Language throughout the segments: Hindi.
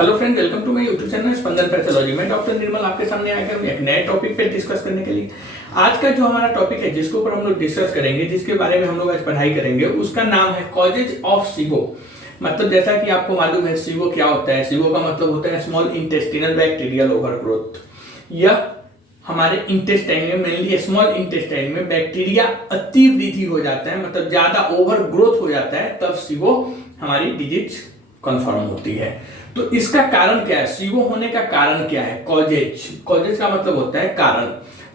Hello friend, welcome to my YouTube channel Spandan pathology. मैं डॉक्टर निर्मल आपके सामने आकर हम एक नए टॉपिक पे डिस्कस करने के लिए आज का जो हमारा टॉपिक है जिसके ऊपर हम लोग डिस्कस करेंगे, जिसके बारे में हम लोग आज पढ़ाई करेंगे, उसका नाम है कॉजेज ऑफ सिबो। मतलब जैसा कि आपको मालूम है सिबो क्या होता है। सिबो का मतलब होता है स्मॉल इंटेस्टिनल बैक्टीरियल ओवरग्रोथ। यह हमारे इंटेस्टाइन में, मेनली स्मॉल इंटेस्टाइन में बैक्टीरिया अति वृद्धि हो जाता है, मतलब ज्यादा ओवर ग्रोथ हो जाता है, तब सिबो हमारी डिजीज कंफर्म होती है। तो इसका कारण क्या है, सिबो होने का कारण क्या है? कॉजेज, कॉजेज का मतलब होता है कारण।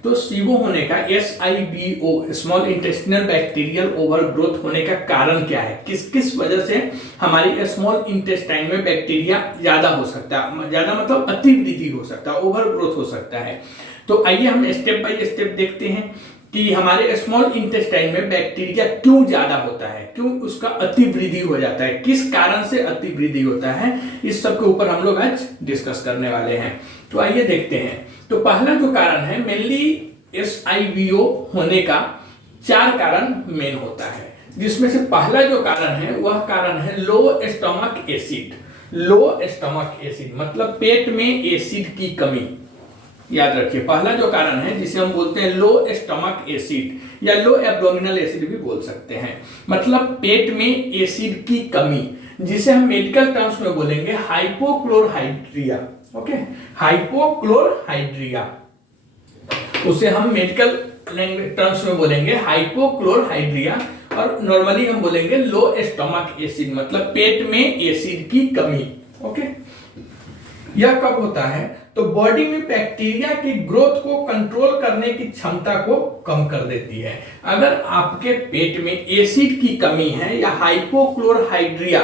तो सिबो होने का SIBO small intestinal bacterial overgrowth होने का कारण क्या है? किस किस वजह से हमारी स्मॉल इंटेस्टाइन में बैक्टीरिया ज्यादा हो सकता है, ज्यादा मतलब अति वृद्धि हो सकता है, ओवरग्रोथ हो सकता है। तो आइए हम स्टेप बाय स्टेप देखते हैं कि हमारे स्मॉल इंटेस्टाइन में बैक्टीरिया क्यों ज्यादा होता है, क्यों उसका अति वृद्धि हो जाता है, किस कारण से अति वृद्धि होता है, इस सब के ऊपर हम लोग आज डिस्कस करने वाले हैं। तो आइए देखते हैं। तो पहला जो कारण है, मेनली SIBO होने का 4 कारण मेन होता है, जिसमें से पहला जो कारण है वह कारण है लो स्टमक एसिड। लो स्टमक एसिड मतलब पेट में एसिड की कमी। याद रखिए, पहला जो कारण है जिसे हम बोलते हैं लो स्टमक एसिड या लो एब्डोमिनल एसिड भी बोल सकते हैं, मतलब पेट में एसिड की कमी, जिसे हम मेडिकल टर्म्स में बोलेंगे हाइपोक्लोरहाइड्रिया। ओके, हाइपोक्लोरहाइड्रिया, उसे हम मेडिकल टर्म्स में बोलेंगे हाइपोक्लोरहाइड्रिया, और नॉर्मली हम बोलेंगे लो स्टमक एसिड, मतलब पेट में एसिड की कमी। ओके, यह कब होता है? तो बॉडी में बैक्टीरिया की ग्रोथ को कंट्रोल करने की क्षमता को कम कर देती है। अगर आपके पेट में एसिड की कमी है या हाइपोक्लोरहाइड्रिया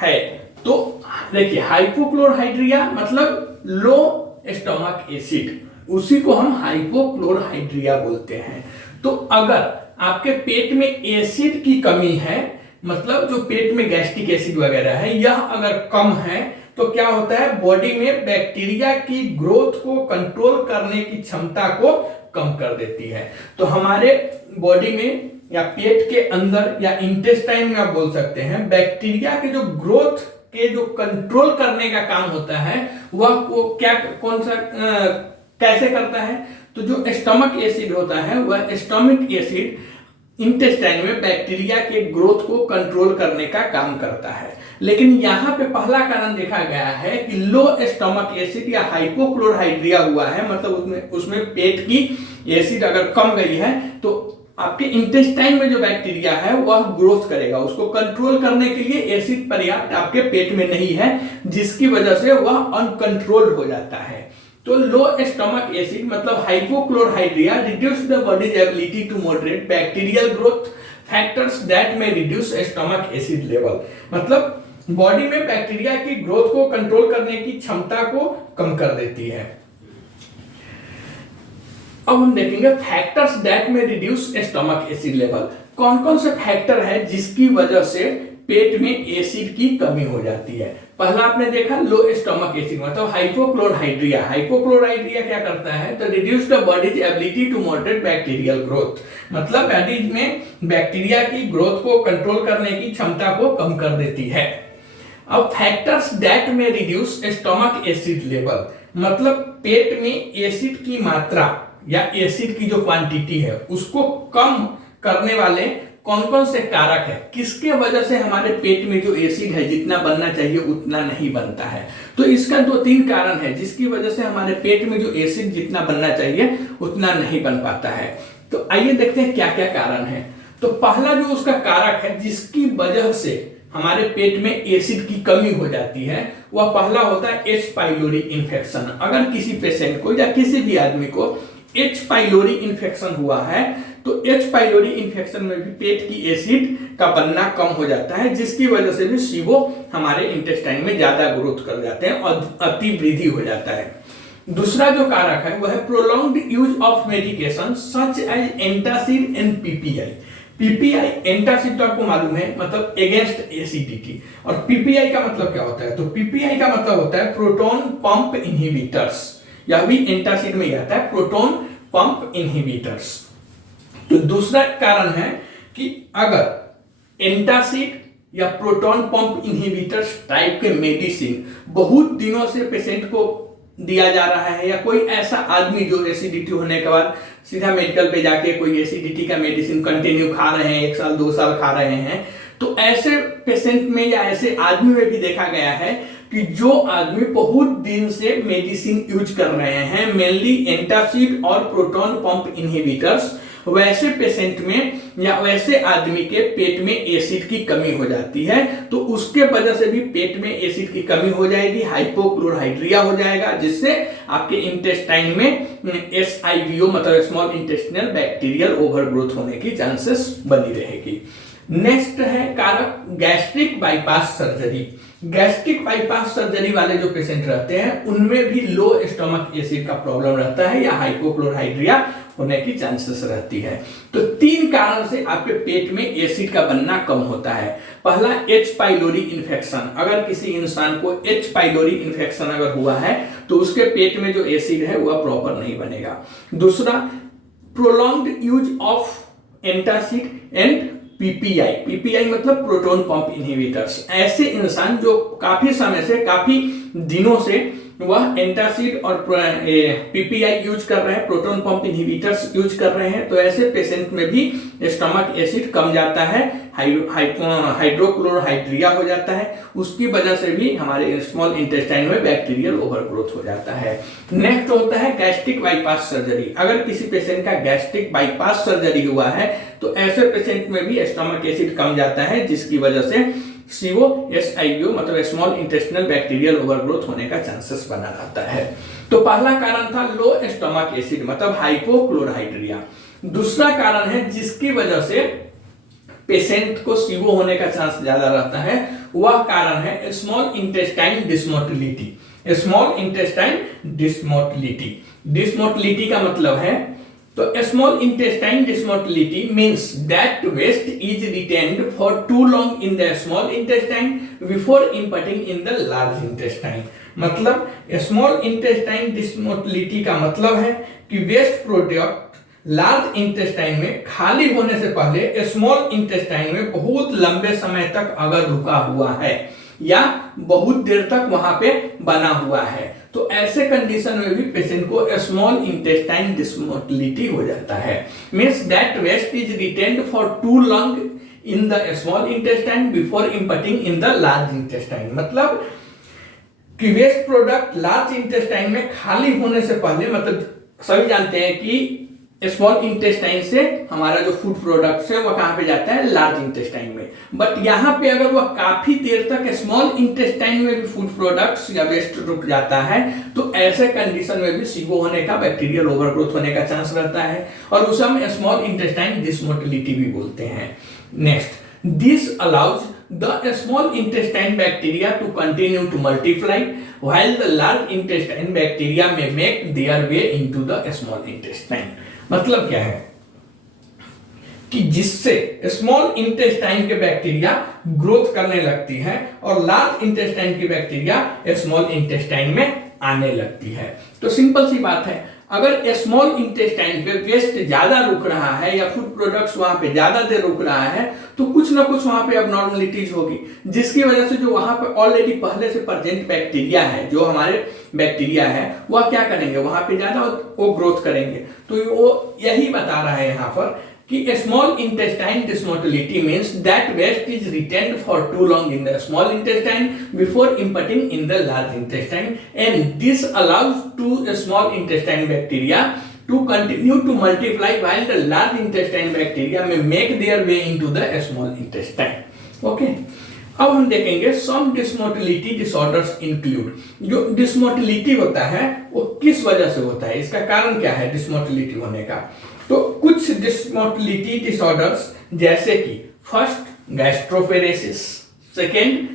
है, तो देखिए हाइपोक्लोरहाइड्रिया मतलब लो स्टमक एसिड, उसी को हम हाइपोक्लोरहाइड्रिया बोलते हैं। तो अगर आपके पेट में एसिड की कमी है, मतलब जो पेट में गैस्ट्रिक एसिड वगैरह है, यह अगर कम है तो क्या होता है, बॉडी में बैक्टीरिया की ग्रोथ को कंट्रोल करने की क्षमता को कम कर देती है। तो हमारे बॉडी में या पेट के अंदर या इंटेस्टाइन में आप बोल सकते हैं, बैक्टीरिया के जो ग्रोथ के जो कंट्रोल करने का काम होता है वह क्या कौन सा कैसे करता है? तो जो स्टमक एसिड होता है, वह स्टमक एसिड इंटेस्टाइन में बैक्टीरिया के ग्रोथ को कंट्रोल करने का काम करता है। लेकिन यहां पे पहला कारण देखा गया है कि लो स्टमक एसिड या हाइपोक्लोरहाइड्रिया हुआ है, मतलब उसमें पेट की एसिड अगर कम गई है तो आपके इंटेस्टाइन में जो बैक्टीरिया है वह ग्रोथ करेगा, उसको कंट्रोल करने के लिए एसिड पर्याप्त आपके पेट में नहीं है, जिसकी वजह से वह अनकंट्रोल्ड हो जाता है। तो लो स्टमक एसिड मतलब hypochlorhydria reduce the body's ability to moderate bacterial growth factors that may reduce stomach acid level, मतलब बॉडी में बैक्टीरिया की ग्रोथ को कंट्रोल करने की क्षमता को कम कर देती है। अब हम देखेंगे factors that may reduce stomach acid level. कौन कौन से फैक्टर है जिसकी वजह से पेट में एसिड की कमी हो जाती है? पहला आपने देखा लो स्टमक एसिड मतलब हाइपोक्लोरहाइड्रिया। हाइपोक्लोरहाइड्रिया क्या करता है? तो reduce the body's ability to moderate bacterial growth, मतलब बॉडीज में बैक्टीरिया की ग्रोथ को कंट्रोल करने की क्षमता को कम कर देती है। अब factors that may reduce stomach acid level, मतलब पेट में एसिड की मात्रा या एसिड की जो क्वांटिटी है उसको कम करने वाले कौन कौन से कारक है, किसके वजह से हमारे पेट में जो एसिड है जितना बनना चाहिए उतना नहीं बनता है? तो इसका 2-3 कारण है जिसकी वजह से हमारे पेट में जो एसिड जितना बनना चाहिए उतना नहीं बन पाता है। तो आइए देखते हैं क्या क्या कारण है। तो पहला जो उसका कारक है जिसकी वजह से हमारे पेट में एसिड की कमी हो जाती है, वह पहला होता है H. Pylori infection. अगर किसी पेशेंट को या किसी भी आदमी को H. पाइलोरी इन्फेक्शन हुआ है तो H. पाइलोरी इन्फेक्शन में भी पेट की एसिड का बनना कम हो जाता है, जिसकी वजह से भी सिबो हमारे इंटेस्टाइन में ज्यादा ग्रोथ कर जाते हैं और अति वृद्धि हो जाता है। दूसरा जो कारक है वह है prolonged use of medication such as antacid and PPI। PPI antacid तो आपको मालूम है, मतलब अगेंस्ट एसिडिटी, और PPI का मतलब क्या होता है? तो PPI का मतलब होता है प्रोटॉन पंप इनहिबिटर्स, यह भी एंटासिड में ही आता है, प्रोटॉन पंप इनहिबिटर्स। तो दूसरा कारण है कि अगर एंटासिड या प्रोटॉन पंप इनहिबिटर्स टाइप के मेडिसिन बहुत दिनों से पेशेंट को दिया जा रहा है, या कोई ऐसा आदमी जो एसिडिटी होने के बाद सीधा मेडिकल पे जाके कोई एसिडिटी का मेडिसिन कंटिन्यू खा रहे हैं, 1 साल 2 साल खा रहे हैं, तो ऐसे पेशेंट में या ऐसे आदमी में भी देखा गया है कि जो आदमी बहुत दिन से मेडिसिन यूज कर रहे हैं, मेनली एंटासिड और प्रोटॉन पंप इनहिबिटर्स, वैसे पेशेंट में या वैसे आदमी के पेट में एसिड की कमी हो जाती है, तो उसके वजह से भी पेट में एसिड की कमी हो जाएगी, हाइपोक्लोरहाइड्रिया हो जाएगा, जिससे आपके इंटेस्टाइन में SIBO मतलब स्मॉल इंटेस्टिनल बैक्टीरियल ओवरग्रोथ होने की चांसेस बनी रहेगी। नेक्स्ट है कारक gastric bypass surgery. Gastric bypass surgery वाले जो पेशेंट रहते हैं उनमें भी लो स्टमक एसिड का प्रॉब्लम रहता है या हाइपोक्लोरहाइड्रिया होने की चांसेस रहती है। तो 3 कारण से आपके पेट में एसिड का बनना कम होता है। पहला H पाइलोरी इन्फेक्शन, अगर किसी इंसान को H पाइलोरी इन्फेक्शन अगर हुआ है तो उसके पेट में जो एसिड है वह प्रॉपर नहीं बनेगा। दूसरा prolonged use of antacid and PPI मतलब प्रोटॉन पंप इनहिबिटर्स, ऐसे इंसान जो काफी समय से काफी दिनों से वह एंटासिड और PPI यूज कर रहे हैं, प्रोटॉन पंप इनहिबिटर्स यूज कर रहे हैं, तो ऐसे पेशेंट में भी स्टमक एसिड कम जाता है, हाइड्रोक्लोरहाइड्रिया हो जाता है, उसकी वजह से भी हमारे स्मॉल इंटेस्टाइन में बैक्टीरियल ओवरग्रोथ हो जाता है। नेक्स्ट होता है गैस्ट्रिक बाईपास सर्जरी। अगर किसी पेशेंट का गैस्ट्रिक बाईपास सर्जरी हुआ है तो ऐसे पेशेंट में भी स्टमक एसिड कम जाता है, जिसकी वजह से SIBO मतलब स्मॉल इंटेस्टिनल बैक्टीरियल ओवरग्रोथ होने का चांसेस बना रहता है। तो पहला कारण था लो स्टमक एसिड मतलब हाइपोक्लोरहाइड्रिया। दूसरा कारण है जिसकी वजह से पेशेंट को SIBO होने का चांस ज्यादा रहता है, वह कारण है स्मॉल इंटेस्टाइन डिस्मोटिलिटी। स्मॉल इंटेस्टाइन डिस्मोटिलिटी, डिस्मोटिलिटी का मतलब है, तो small intestine dysmotility means that waste is retained for too long in the small intestine before impacting in the large intestine। मतलब small intestine dysmotility का मतलब है कि वेस्ट प्रोडक्ट लार्ज इंटेस्टाइन में खाली होने से पहले स्मॉल इंटेस्टाइन में बहुत लंबे समय तक अगर रुका हुआ है या बहुत देर तक वहां पे बना हुआ है, तो ऐसे कंडीशन में भी पेशेंट को स्मॉल इंटेस्टाइन डिस्मोटिलिटी हो जाता है। Means that waste is retained for too long in the small intestine before emptying in the large intestine. मतलब कि वेस्ट प्रोडक्ट लार्ज इंटेस्टाइन में खाली होने से पहले, मतलब सभी जानते हैं कि स्मॉल इंटेस्टाइन से हमारा जो फूड प्रोडक्ट्स है वह कहां पे जाता है, लार्ज इंटेस्टाइन में, बट यहां पे अगर वह काफी देर तक स्मॉल इंटेस्टाइन में भी फूड प्रोडक्ट्स या वेस्ट रुक जाता है, तो ऐसे कंडीशन में भी SIBO होने का, बैक्टीरियल ओवरग्रोथ होने का चांस रहता है, और उसे हम स्मॉल इंटेस्टाइन डिस्मोटिलिटी भी बोलते हैं। Next, this allows the small intestine bacteria to continue to multiply while the large intestine bacteria may make their way into the small intestine। मतलब क्या है कि जिससे स्मॉल इंटेस्टाइन के बैक्टीरिया ग्रोथ करने लगती है और लार्ज इंटेस्टाइन की बैक्टीरिया स्मॉल इंटेस्टाइन में आने लगती है। तो सिंपल सी बात है, अगर स्मॉल इंटेस्टाइन पे वेस्ट ज्यादा रुक रहा है या फूड प्रोडक्ट्स वहां पे ज्यादा देर रुक रहा है, तो कुछ ना कुछ वहां पे अबनॉर्मलिटीज होगी, जिसकी वजह से जो वहां पे ऑलरेडी पहले से प्रेजेंट बैक्टीरिया है, जो हमारे बैक्टीरिया है, वह क्या करेंगे, वहां पे ज्यादा वो ग्रोथ करेंगे। तो वो यही बता रहा है यहाँ पर कि small intestine dysmotility means that waste is retained for too long in the small intestine before emptying in the large intestine, and this allows to small intestine bacteria to continue to multiply while the large intestine bacteria may make their way into the small intestine। Okay, अब हम देखेंगे some dysmotility disorders include। जो डिस्मोटिलिटी होता है वो किस वजह से होता है, इसका कारण क्या है डिस्मोटिलिटी होने का। तो कुछ डिस्मोटिलिटी डिसऑर्डर्स जैसे कि first gastroparesis, second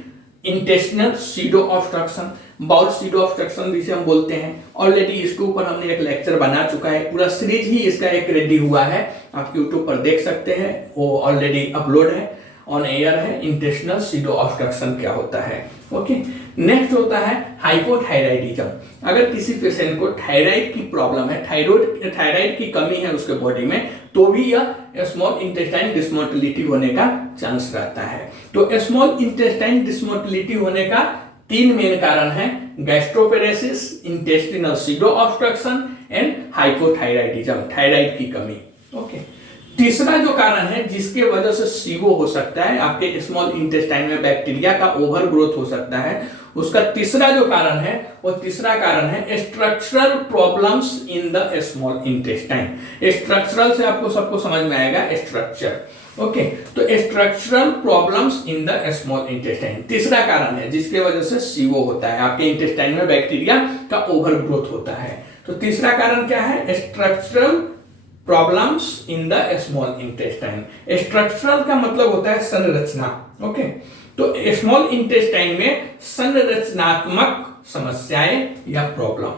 intestinal pseudo obstruction, bowel pseudo obstruction जिसे हम बोलते हैं। ऑलरेडी इसके ऊपर हमने एक लेक्चर बना चुका है, पूरा सीरीज ही इसका एक रेडी हुआ है, आप यूट्यूब पर देख सकते हैं, वो ऑलरेडी अपलोड है, ऑन एयर है। इंटेस्टिनल सीडो ऑब्स्ट्रक्शन क्या होता है, ओके। नेक्स्ट होता है हाइपोथायराइडिज्म। अगर किसी पेशेंट को थायराइड की प्रॉब्लम है, थायराइड की कमी है उसके बॉडी में, तो भी यह स्मॉल इंटेस्टाइन डिसमोटिलिटी होने का चांस रहता है। तो स्मॉल इंटेस्टाइन डिसमोटिलिटी होने का 3 मेन कारण है, gastroparesis, intestinal pseudo obstruction and hypothyroidism, thyroid की कमी। ओके, तीसरा जो कारण है जिसके वजह से सीवो हो सकता है, आपके स्मॉल इंटेस्टाइन में बैक्टीरिया का ओवर ग्रोथ हो सकता है, उसका तीसरा जो कारण है वो तीसरा कारण है structural problems in the small intestine. Structural से आपको सबको समझ में आएगा स्ट्रक्चर। ओके, तो structural problems in the small intestine तीसरा कारण है जिसके वजह से सीवो होता है, आपके इंटेस्टाइन में बैक्टीरिया का ओवर ग्रोथ होता है। तो तीसरा कारण क्या है? Structural problems in the small intestine. Structural का मतलब होता है संरचना। ओके, तो स्मॉल इंटेस्टाइन में संरचनात्मक समस्याएं या problem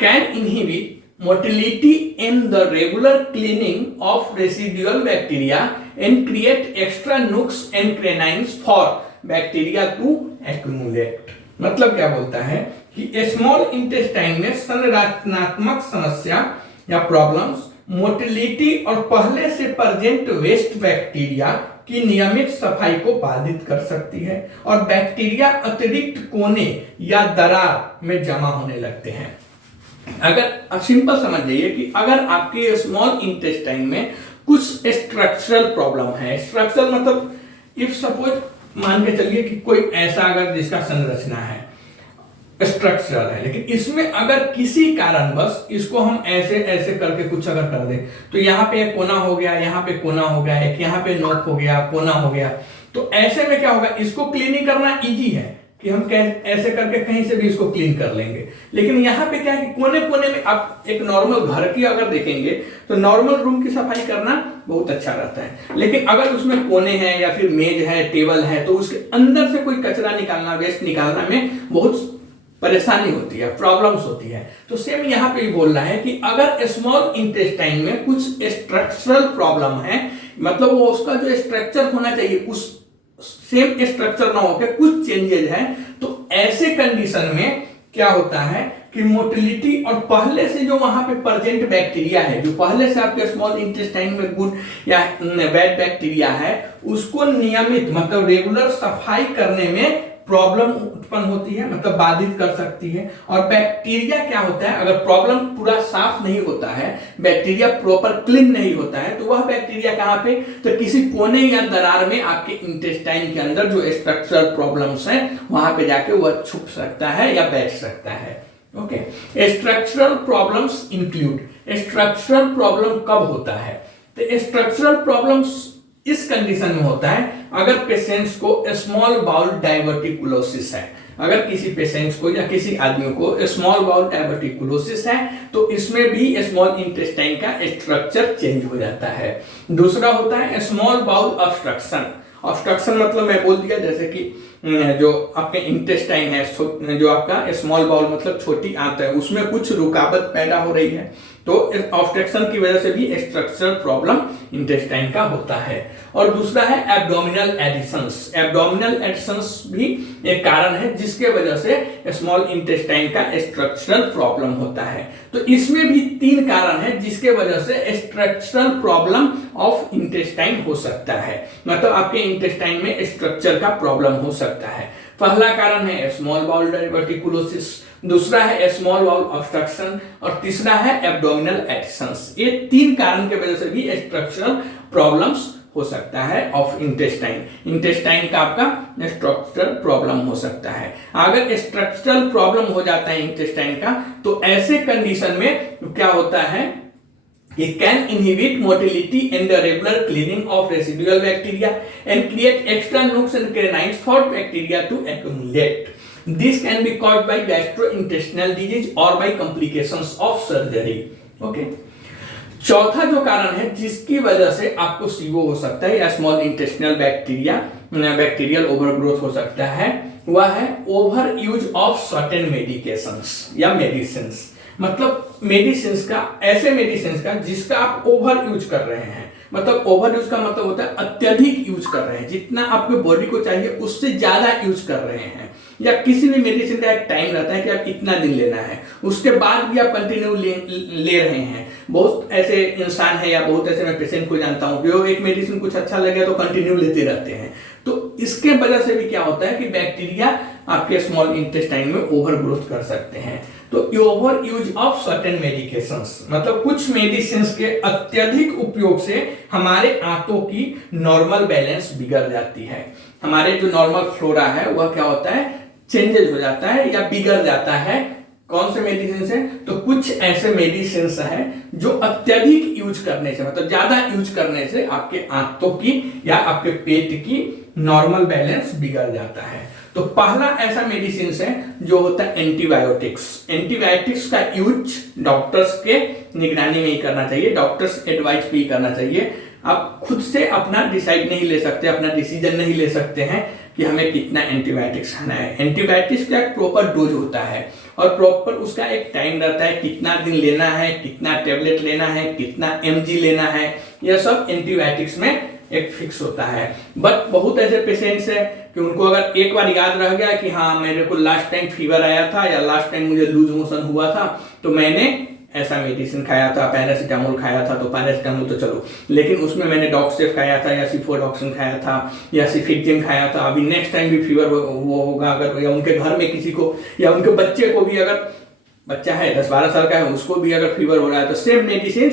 can inhibit motility in the regular cleaning of residual bacteria and create extra nooks and crannies for bacteria to accumulate. मतलब क्या बोलता है कि स्मॉल इंटेस्टाइन में संरचनात्मक समस्या या प्रॉब्लम्स मोटिलिटी और पहले से प्रेजेंट वेस्ट बैक्टीरिया की नियमित सफाई को बाधित कर सकती है और बैक्टीरिया अतिरिक्त कोने या दरार में जमा होने लगते हैं। अगर आप सिंपल समझ जाइए कि अगर आपके स्मॉल इंटेस्टाइन में कुछ स्ट्रक्चरल प्रॉब्लम है, स्ट्रक्चरल मतलब इफ सपोज मान के चलिए कि कोई ऐसा अगर जिसका संरचना है स्ट्रक्चरल है, लेकिन इसमें अगर किसी कारणवश इसको हम ऐसे ऐसे करके कुछ अगर कर दे तो यहाँ पे एक कोना हो गया, यहाँ पे कोना हो गया, एक यहाँ पे नोक हो गया, कोना हो गया, तो ऐसे में क्या होगा, इसको क्लीनिंग करना इजी है कि हम ऐसे करके कहीं से भी इसको क्लीन कर लेंगे। लेकिन यहाँ पे क्या है कि कोने कोने में आप एक नॉर्मल घर की अगर देखेंगे तो नॉर्मल रूम की सफाई करना बहुत अच्छा रहता है, लेकिन अगर उसमें कोने हैं या फिर मेज है, टेबल है, तो उसके अंदर से कोई कचरा निकालना, वेस्ट निकालना में बहुत परेशानी होती है, प्रॉब्लम्स होती है। तो सेम यहाँ पे भी बोल रहा है कि अगर स्मॉल इंटेस्टाइन में कुछ स्ट्रक्चरल प्रॉब्लम है, मतलब वो उसका जो स्ट्रक्चर होना चाहिए उस सेम स्ट्रक्चर ना होकर कुछ चेंजेज है, तो ऐसे कंडीशन में क्या होता है कि मोटिलिटी और पहले से जो वहां पे प्रेजेंट बैक्टीरिया है, जो पहले से आपके स्मॉल इंटेस्टाइन में गुड या बैड बैक्टीरिया है, उसको नियमित मतलब रेगुलर सफाई करने में प्रॉब्लम उत्पन्न होती है, मतलब बाधित कर सकती है। और बैक्टीरिया क्या होता है, अगर प्रॉब्लम पूरा साफ नहीं होता है, बैक्टीरिया प्रॉपर क्लीन नहीं होता है, तो वह बैक्टीरिया कहां पे, तो किसी कोने या दरार में आपके इंटेस्टाइन के अंदर जो स्ट्रक्चरल प्रॉब्लम्स हैं वहां पे जाके वह छुप सकता है या बैठ सकता है। Okay, structural problems include, structural problem कब होता है, तो स्ट्रक्चरल प्रॉब्लम्स इस कंडीशन में होता है अगर पेशेंट्स को स्मॉल बाउल डायवर्टिकुलोसिस है, अगर किसी पेशेंट्स को या किसी आदमी को स्मॉल बाउल डायवर्टिकुलोसिस है तो इसमें भी स्मॉल इंटेस्टाइन का स्ट्रक्चर चेंज हो जाता है। दूसरा होता है स्मॉल बाउल ऑब्स्ट्रक्शन। ऑब्स्ट्रक्शन मतलब मैं बोल दिया जैसे कि जो आपके इंटेस्टाइन है, जो आपका स्मॉल बाउल मतलब छोटी आंत है, उसमें कुछ रुकावट पैदा हो रही है, तो ऑब्स्ट्रक्शन की वजह से भी स्ट्रक्चरल प्रॉब्लम इंटेस्टाइन का होता है। और दूसरा है एब्डोमिनल एडिशंस। एब्डोमिनल एडिशंस भी एक कारण है जिसके वजह से स्मॉल इंटेस्टाइन का स्ट्रक्चरल प्रॉब्लम होता है। तो इसमें भी 3 कारण है जिसके वजह से स्ट्रक्चरल प्रॉब्लम ऑफ इंटेस्टाइन हो सकता है, मतलब आपके इंटेस्टाइन में स्ट्रक्चर का प्रॉब्लम हो सकता है। पहला कारण है स्मॉल बाउल डायवर्टिकुलोसिस, दूसरा है स्मॉल बाउल ऑब्स्ट्रक्शन और तीसरा है एब्डोमिनल एडिशंस। ये 3 कारण के वजह से भी स्ट्रक्चरल प्रॉब्लम्स हो सकता है ऑफ इंटेस्टाइन। इंटेस्टाइन का आपका स्ट्रक्चरल प्रॉब्लम हो सकता है। अगर स्ट्रक्चरल प्रॉब्लम हो जाता है इंटेस्टाइन का तो ऐसे कंडीशन में क्या होता है, it can inhibit motility and the regular cleaning of residual bacteria and create extra nooks and crannies for bacteria to accumulate. This can be caused by gastrointestinal disease or by complications of surgery. Okay. चौथा जो कारण है जिसकी वजह से आपको सीवो हो सकता है या स्मॉल इंटेस्टिनल बैक्टीरियल ओवरग्रोथ हो सकता है, वह है over use of certain medications या मेडिसिन्स। मतलब मेडिसिन्स का, ऐसे मेडिसिन्स का जिसका आप ओवर यूज कर रहे हैं, मतलब ओवर यूज का मतलब होता है अत्यधिक यूज कर रहे हैं, जितना आपके बॉडी को चाहिए उससे ज्यादा यूज कर रहे हैं। या किसी भी मेडिसिन का एक टाइम रहता है कि आप इतना दिन लेना है, उसके बाद भी आप कंटिन्यू ले रहे हैं। बहुत ऐसे इंसान है या बहुत ऐसे मैं पेशेंट को जानता हूँ कि वो एक मेडिसिन कुछ अच्छा लगे तो कंटिन्यू लेते रहते हैं। तो इसके वजह से भी क्या होता है कि बैक्टीरिया आपके स्मॉल इंटेस्टाइन में ओवर ग्रोथ कर सकते हैं। तो over use of certain medications मतलब कुछ मेडिसिन के अत्यधिक उपयोग से हमारे आंतों की नॉर्मल बैलेंस बिगड़ जाती है। हमारे जो नॉर्मल फ्लोरा है वह क्या होता है, चेंजेस हो जाता है या बिगड़ जाता है। कौन से मेडिसिन से, तो कुछ ऐसे मेडिसिन है जो अत्यधिक यूज करने से मतलब ज्यादा यूज करने से आपके आंतों की या आपके पेट की नॉर्मल बैलेंस बिगड़ जाता है। तो पहला ऐसा मेडिसिन है जो होता है एंटीबायोटिक्स। एंटीबायोटिक्स का यूज डॉक्टर्स के निगरानी में ही करना चाहिए, डॉक्टर्स एडवाइस पे ही करना चाहिए। आप खुद से अपना डिसाइड नहीं ले सकते, अपना डिसीजन नहीं ले सकते हैं कि हमें कितना एंटीबायोटिक्स खाना है। एंटीबायोटिक्स का एक प्रॉपर डोज होता है और प्रॉपर उसका एक टाइम रहता है, कितना दिन लेना है, कितना टेबलेट लेना है, कितना mg लेना है, यह सब एंटीबायोटिक्स में एक फिक्स होता है। बट बहुत ऐसे पेशेंट्स है कि उनको अगर एक बार याद रह गया कि हाँ मेरे को लास्ट टाइम फीवर आया था या लास्ट टाइम मुझे लूज मोशन हुआ था तो मैंने ऐसा मेडिसिन खाया था, पैरासीटामोल खाया था, तो पैरासीटामोल तो चलो, लेकिन उसमें मैंने डॉक्सेफ खाया था या सिफोडॉक्सिन खाया था या सिफिक्जिन खाया था। अभी नेक्स्ट टाइम भी फीवर वो होगा अगर, या उनके घर में किसी को या उनके बच्चे को भी, अगर बच्चा है 10-12 साल का है उसको भी अगर फीवर हो रहा है तो सेम मेडिसिन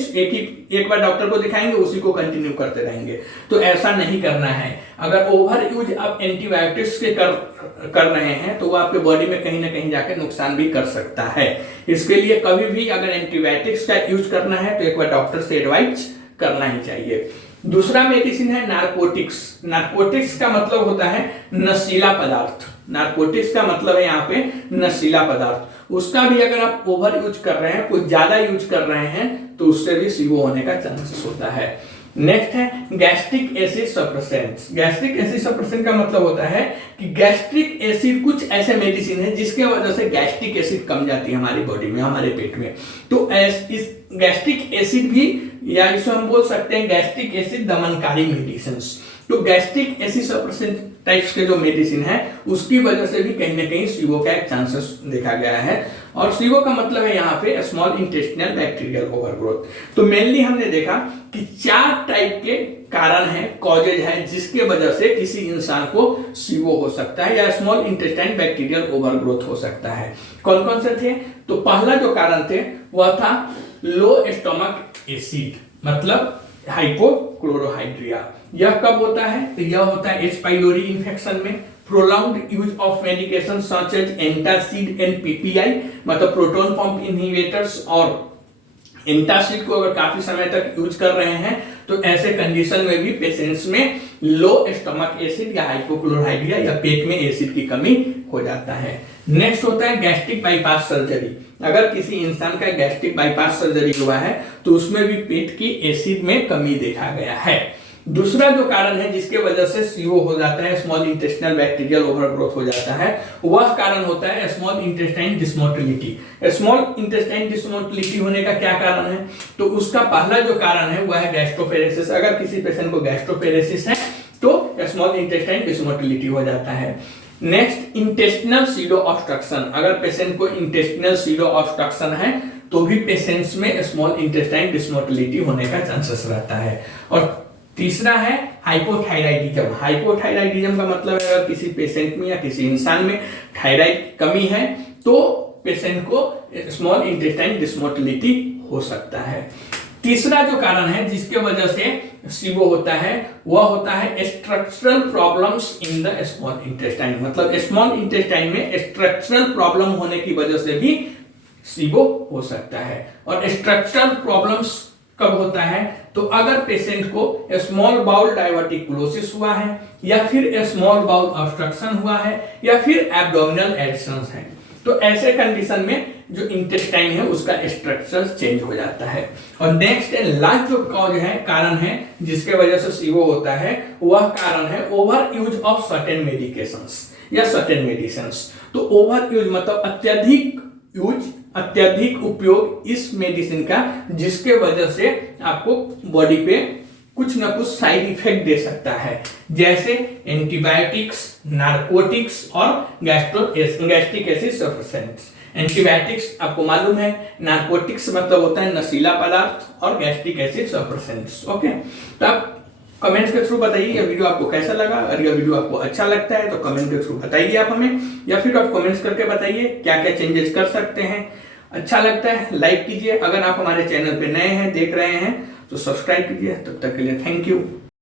एक बार डॉक्टर को दिखाएंगे, उसी को कंटिन्यू करते रहेंगे। तो ऐसा नहीं करना है। अगर ओवर यूज आप एंटीबायोटिक्स के कर रहे हैं तो वो आपके बॉडी में कहीं ना कहीं जाकर नुकसान भी कर सकता है। इसके लिए कभी भी अगर एंटीबायोटिक्स का यूज करना है तो एक बार डॉक्टर से एडवाइस करना ही चाहिए। दूसरा मेडिसिन है नारकोटिक्स। नारकोटिक्स का मतलब होता है नशीला पदार्थ। नारकोटिक्स का मतलब है यहाँ पे नशीला पदार्थ। उसका भी अगर आप ओवर यूज कर रहे हैं, कुछ ज्यादा यूज कर रहे हैं तो उससे भी सीओ होने का चांसेस होता है। नेक्स्ट है gastric acid suppressants. Gastric acid suppressant का मतलब होता है कि गैस्ट्रिक एसिड कुछ ऐसे मेडिसिन है जिसके वजह से गैस्ट्रिक एसिड कम जाती है हमारी बॉडी में, हमारे पेट में। तो इस गैस्ट्रिक एसिड भी, या इसे हम बोल सकते हैं गैस्ट्रिक एसिड दमनकारी मेडिसिन। तो गैस्ट्रिक एसिड सप्रेसेंट टाइप्स के जो मेडिसिन है उसकी वजह से भी कहीं ना कहीं सीओ का एक चांसेस देखा गया है। और सीओ का मतलब है यहाँ पे स्मॉल इंटेस्टिनल बैक्टीरियल ओवरग्रोथ। तो मेनली हमने देखा कि 4 टाइप के कारण है, कॉजेज है जिसके वजह से किसी इंसान को सीओ हो सकता है या स्मॉल इंटेस्टाइन बैक्टीरियल ओवरग्रोथ हो सकता है। कौन कौन से थे? तो पहला जो कारण थे वह था लो स्टोमक एसिड मतलब हाइपोक्लोरोहाइड्रिया। यह कब होता है? तो यह होता है एच पाइलोरी इन्फेक्शन में, prolonged use of medication such as antacid and PPI मतलब प्रोटॉन पंप इनहिबिटर्स, और एंटासिड को अगर काफी समय तक यूज कर रहे हैं तो ऐसे कंडीशन में भी पेशेंट्स में लो स्टमक एसिड या हाइपोक्लोराइड्रिया या पेट में एसिड की कमी हो जाता है। नेक्स्ट होता है गैस्ट्रिक बाईपास सर्जरी। अगर किसी इंसान का गैस्ट्रिक बाईपास सर्जरी हुआ है तो उसमें भी पेट की एसिड में कमी देखा गया है। दूसरा जो कारण है जिसके वजह से सीओ हो जाता है, स्मॉल इंटेस्टाइनल बैक्टीरियल ओवरग्रोथ हो जाता है, वह कारण होता है स्मॉल इंटेस्टाइन डिस्मोटिलिटी। स्मॉल इंटेस्टाइन डिस्मोटिलिटी होने का क्या कारण है? तो उसका पहला जो कारण है वह है गैस्ट्रोपेरेसिस। अगर किसी पेशेंट को गैस्ट्रोपेरेसिस है तो स्मॉल इंटेस्टाइन डिस्मोटिलिटी हो जाता है। Next intestinal pseudo obstruction. अगर पेशेंट को इंटेस्टिनल सीडो ऑब्स्ट्रक्शन है तो भी पेशेंट्स में स्मॉल इंटेस्टाइन डिस्मोटिलिटी होने का चांसेस रहता है। और तीसरा है हाइपोथायराइडिज्म। हाइपोथायराइडिज्म का मतलब है अगर किसी पेशेंट में या किसी इंसान में थायराइड कमी है तो पेशेंट को स्मॉल इंटेस्टाइन डिस्मोटिलिटी हो सकता है। तीसरा जो कारण है जिसके वजह से सीओ होता है वह होता है structural problems in the small intestine मतलब स्मॉल इंटेस्टाइन में स्ट्रक्चरल प्रॉब्लम होने की वजह से भी सीओ हो सकता है। और स्ट्रक्चरल प्रॉब्लम्स कब होता है? तो अगर पेशेंट को स्मॉल बाउल डाइवर्टिकुलोसिस हुआ है या फिर स्मॉल बाउल ऑब्स्ट्रक्शन हुआ है या फिर एब्डोमिनल एडिशंस है, तो ऐसे कंडीशन में जो इंटेस्टाइन है उसका स्ट्रक्चर चेंज हो जाता है। और नेक्स्ट लास्ट जो कॉज है, कारण है जिसके वजह से सीओ होता है, वह कारण है over use of certain medications या सर्टेन मेडिसिन्स। तो ओवर यूज मतलब अत्यधिक उपयोग इस मेडिसिन का जिसके वजह से आपको बॉडी पे कुछ ना कुछ साइड इफेक्ट दे सकता है, जैसे एंटीबायोटिक्स, नार्कोटिक्स और गैस्ट्रिक एसिड सफिशिएंट्स। एंटीबायोटिक्स आपको मालूम है, नार्कोटिक्स मतलब होता है नशीला पदार्थ, और गैस्ट्रिक एसिड सफिशिएंट्स। ओके, तो आप कमेंट्स के थ्रू बताइए यह वीडियो आपको कैसा लगा। अगर यह वीडियो आपको अच्छा लगता है तो कमेंट के थ्रू बताइए आप हमें, या फिर आप कमेंट्स करके बताइए क्या क्या चेंजेस कर सकते हैं। अच्छा लगता है लाइक कीजिए, अगर आप हमारे चैनल पे नए हैं, देख रहे हैं तो सब्सक्राइब कीजिए। तब तक के लिए थैंक यू।